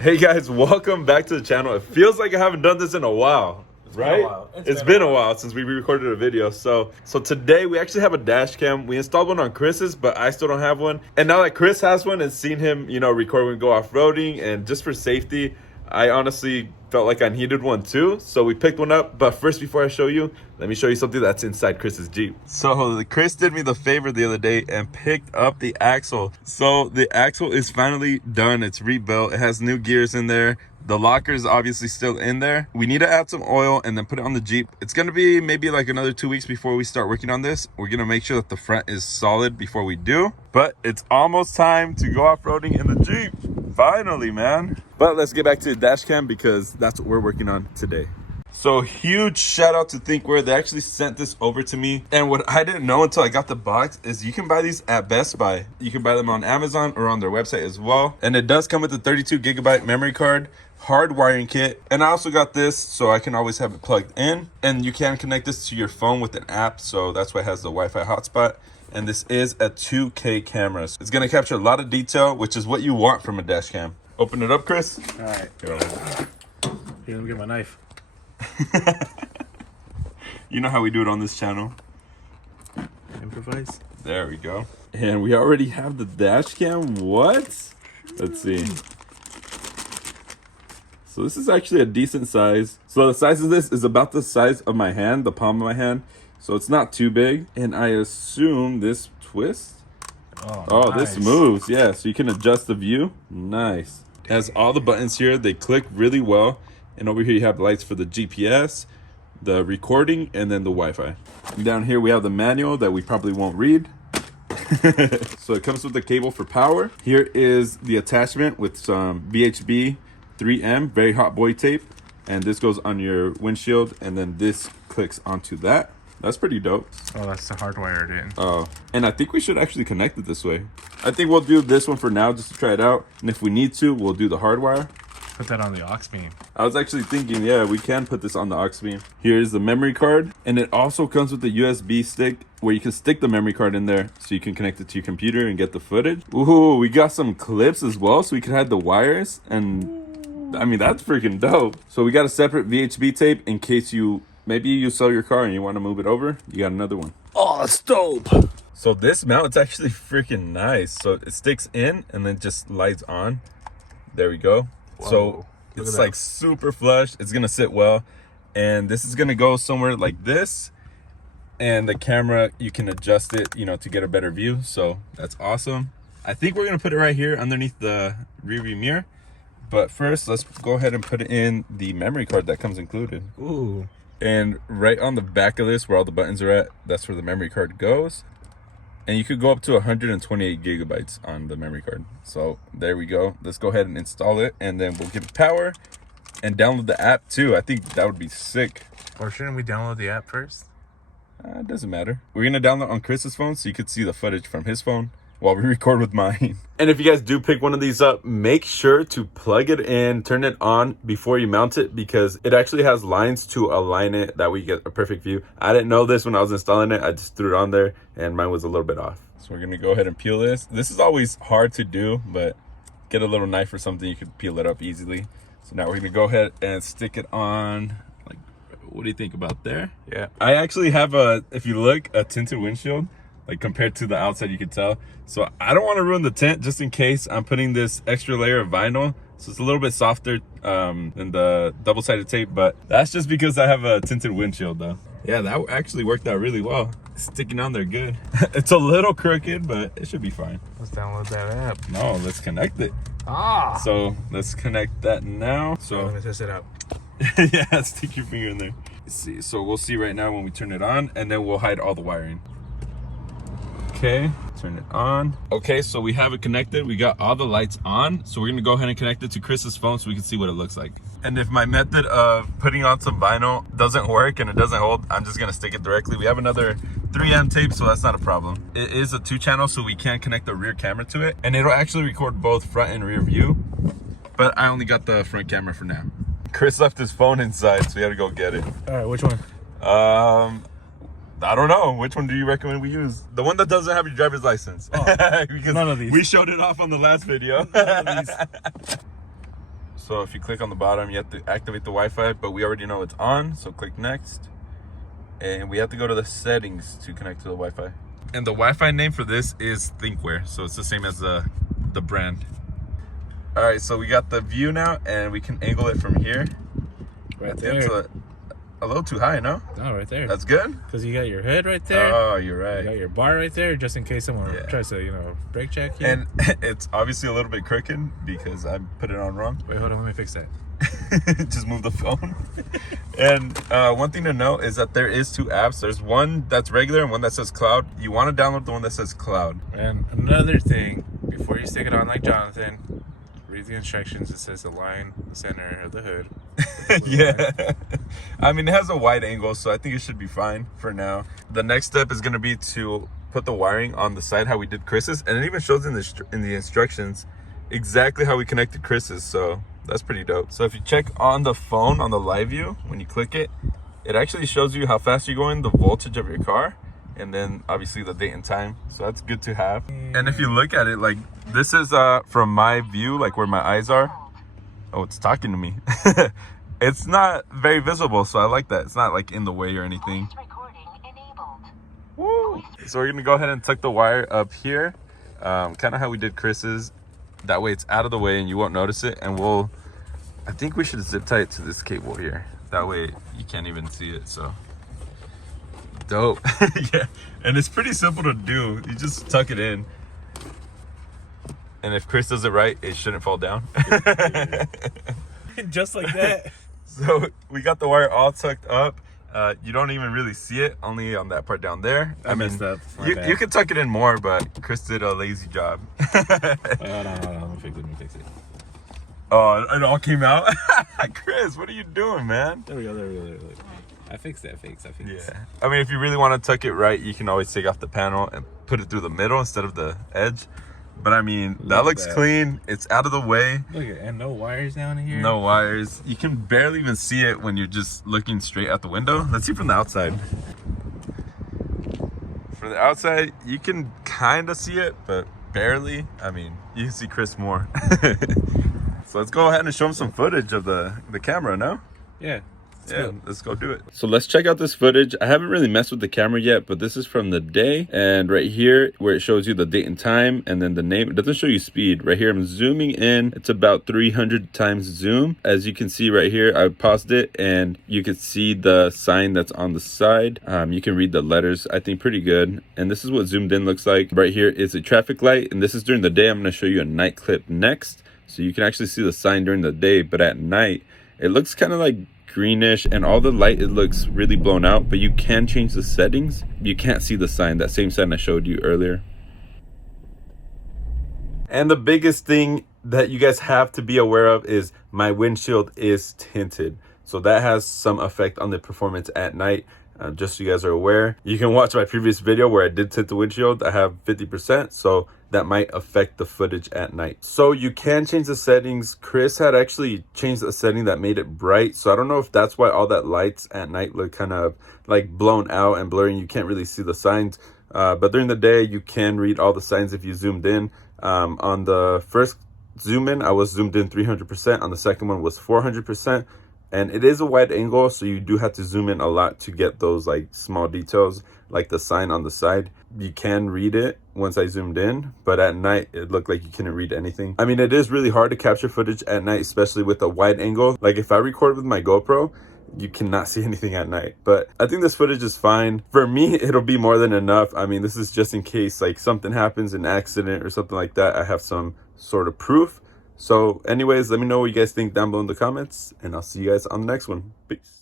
Hey guys, welcome back to the channel. It feels like I haven't done this in a while, right? It's been a while since we recorded a video. So today we actually have a dash cam. We installed one on Chris's, but I still don't have one. And now that Chris has one and seen him, record when we go off-roading, and just for safety, I honestly felt like I needed one too. So we picked one up. But first, before I show you, let me show you something that's inside Chris's Jeep. So Chris did me the favor the other day and picked up the axle. So the axle is finally done. It's rebuilt. It has new gears in there. The locker is obviously still in there. We need to add some oil and then put it on the Jeep. It's gonna be maybe like another 2 weeks before we start working on this. We're gonna make sure that the front is solid before we do. But it's almost time to go off-roading in the Jeep. Finally, man. But let's get back to the dash cam because that's what we're working on today. So huge shout out to THINKWARE. They actually sent this over to me. And what I didn't know until I got the box is you can buy these at Best Buy. You can buy them on Amazon or on their website as well. And it does come with a 32GB memory card, hard wiring kit. And I also got this so I can always have it plugged in. And you can connect this to your phone with an app. So that's why it has the Wi-Fi hotspot. And this is a 2K camera. So it's gonna capture a lot of detail, which is what you want from a dash cam. Open it up, Chris. All right. Here, let me get my knife. You know how we do it on this channel. Improvise. There we go. And we already have the dash cam. What? Let's see. So this is actually a decent size. So the size of this is about the size of my hand, the palm of my hand. So it's not too big. And I assume this twists. Oh, nice. This moves. Yeah, so you can adjust the view. Nice. It has all the buttons here. They click really well. And over here you have lights for the GPS, the recording, and then the Wi-Fi. And down here we have the manual that we probably won't read. So it comes with the cable for power. Here is the attachment with some VHB 3M, very hot boy tape. And this goes on your windshield, and then this clicks onto that. That's pretty dope. Oh, that's the hardwired in. Oh, and I think we should actually connect it this way. I think we'll do this one for now just to try it out. And if we need to, we'll do the hardwire. Put that on the aux beam. I was actually thinking, yeah, we can put this on the aux beam. Here's the memory card, and it also comes with a USB stick where you can stick the memory card in there so you can connect it to your computer and get the footage. Ooh, we got some clips as well so we can hide the wires, and I mean, that's freaking dope. So we got a separate VHB tape in case maybe you sell your car and you want to move it over. You got another one. Oh, that's dope. So this mount, it's actually freaking nice. So it sticks in and then just slides on. There we go. Whoa, so it's like super flush. It's gonna sit well, and this is gonna go somewhere like this, and the camera, you can adjust it to get a better view. So that's awesome. I think we're gonna put it right here underneath the rear view mirror, but first let's go ahead and put it in the memory card that comes included. Ooh. And right on the back of this where all the buttons are at, that's where the memory card goes. And you could go up to 128 gigabytes on the memory card. So there we go. Let's go ahead and install it, and then we'll give it power and download the app too. I think that would be sick. Or shouldn't we download the app first? It doesn't matter. We're gonna download on Chris's phone so you could see the footage from his phone while we record with mine. And if you guys do pick one of these up, make sure to plug it in, turn it on before you mount it, because it actually has lines to align it. That way you get a perfect view. I didn't know this when I was installing it. I just threw it on there and mine was a little bit off. So we're gonna go ahead and peel this. This is always hard to do, but get a little knife or something, you could peel it up easily. So now we're gonna go ahead and stick it on. Like, what do you think about there? Yeah. I actually have if you look, a tinted windshield. Like compared to the outside, you can tell. So I don't want to ruin the tint, just in case I'm putting this extra layer of vinyl. So it's a little bit softer than the double-sided tape, but that's just because I have a tinted windshield though. Yeah, that actually worked out really well. It's sticking on there good. It's a little crooked, but it should be fine. Let's download that app. No, let's connect it. Ah. So let's connect that now. So let me test it out. Yeah, stick your finger in there. Let's see. So we'll see right now when we turn it on, and then we'll hide all the wiring. Okay, turn it on. Okay, so we have it connected. We got all the lights on. So we're gonna go ahead and connect it to Chris's phone so we can see what it looks like. And if my method of putting on some vinyl doesn't work and it doesn't hold, I'm just gonna stick it directly. We have another 3M tape, so that's not a problem. It is a 2-channel, so we can connect the rear camera to it. And it'll actually record both front and rear view. But I only got the front camera for now. Chris left his phone inside, so we had to go get it. All right, which one? I don't know. Which one do you recommend we use? The one that doesn't have your driver's license. Oh, because none of these. We showed it off on the last video. None of these. So if you click on the bottom, you have to activate the Wi-Fi, but we already know it's on, so click next. And we have to go to the settings to connect to the Wi-Fi. And the Wi-Fi name for this is THINKWARE, so it's the same as the brand. All right, so we got the view now, and we can angle it from here. Right I think there. it's a little too high, no? No, right there. That's good? Because you got your hood right there. Oh, you're right. You got your bar right there, just in case someone tries to, you know, brake check you. And it's obviously a little bit crooked because I put it on wrong. Wait, hold on, let me fix that. Just move the phone. And one thing to note is that there is 2 apps. There's one that's regular and one that says cloud. You want to download the one that says cloud. And another thing, before you stick it on like Jonathan, read the instructions. It says align the center of the hood. Yeah. I mean, it has a wide angle, so I think it should be fine for now. The next step is going to be to put the wiring on the side how we did Chris's, and it even shows in the instructions exactly how we connected Chris's, so that's pretty dope. So if you check on the phone on the live view, when you click it, it actually shows you how fast you're going, the voltage of your car, and then obviously the date and time. So that's good to have. And if you look at it, like this is from my view, like where my eyes are. Oh, it's talking to me. It's not very visible, so I like that. It's not like in the way or anything. Woo! So we're gonna go ahead and tuck the wire up here, kind of how we did Chris's. That way it's out of the way and you won't notice it. And I think we should zip tie it to this cable here. That way you can't even see it, so. Dope. Yeah, and it's pretty simple to do. You just tuck it in. And if Chris does it right, it shouldn't fall down. Just like that. So we got the wire all tucked up. You don't even really see it, only on that part down there. I messed up. You can tuck it in more, but Chris did a lazy job. Wait, hold on. Let me fix it. Oh, it all came out? Chris, what are you doing, man? There we go. I fixed that. Yeah. I mean, if you really want to tuck it right, you can always take off the panel and put it through the middle instead of the edge. But I mean, that looks clean. It's out of the way. Look at, and no wires down here. No wires. You can barely even see it when you're just looking straight out the window. Let's see from the outside. From the outside, you can kind of see it, but barely. I mean, you can see Chris more. So let's go ahead and show him some footage of the camera, no? Yeah. Let's go do it. So let's check out this footage. I haven't really messed with the camera yet, but this is from the day. And right here where it shows you the date and time and then the name, it doesn't show you speed. Right here I'm zooming in. It's about 300 times zoom. As you can see right here, I paused it and you can see the sign that's on the side. You can read the letters, I think pretty good. And this is what zoomed in looks like. Right here is a traffic light, and this is during the day. I'm going to show you a night clip next. So you can actually see the sign during the day, but at night it looks kind of like greenish, and all the light, it looks really blown out, but you can change the settings. You can't see the sign, that same sign I showed you earlier. And the biggest thing that you guys have to be aware of is my windshield is tinted, so that has some effect on the performance at night. Just so you guys are aware, you can watch my previous video where I did tint the windshield. I have 50%, so that might affect the footage at night. So you can change the settings. Chris had actually changed the setting that made it bright, so I don't know if that's why all that lights at night look kind of like blown out and blurry and you can't really see the signs. But during the day you can read all the signs if you zoomed in. On the first zoom in, I was zoomed in 300%. On the second one was 400%. And it is a wide angle, so you do have to zoom in a lot to get those like small details, like the sign on the side. You can read it once I zoomed in, but at night it looked like you couldn't read anything. I mean, it is really hard to capture footage at night, especially with a wide angle. Like if I record with my GoPro, you cannot see anything at night. But I think this footage is fine. For me, it'll be more than enough. I mean, this is just in case like something happens, an accident or something like that. I have some sort of proof. So anyways, let me know what you guys think down below in the comments, and I'll see you guys on the next one. Peace.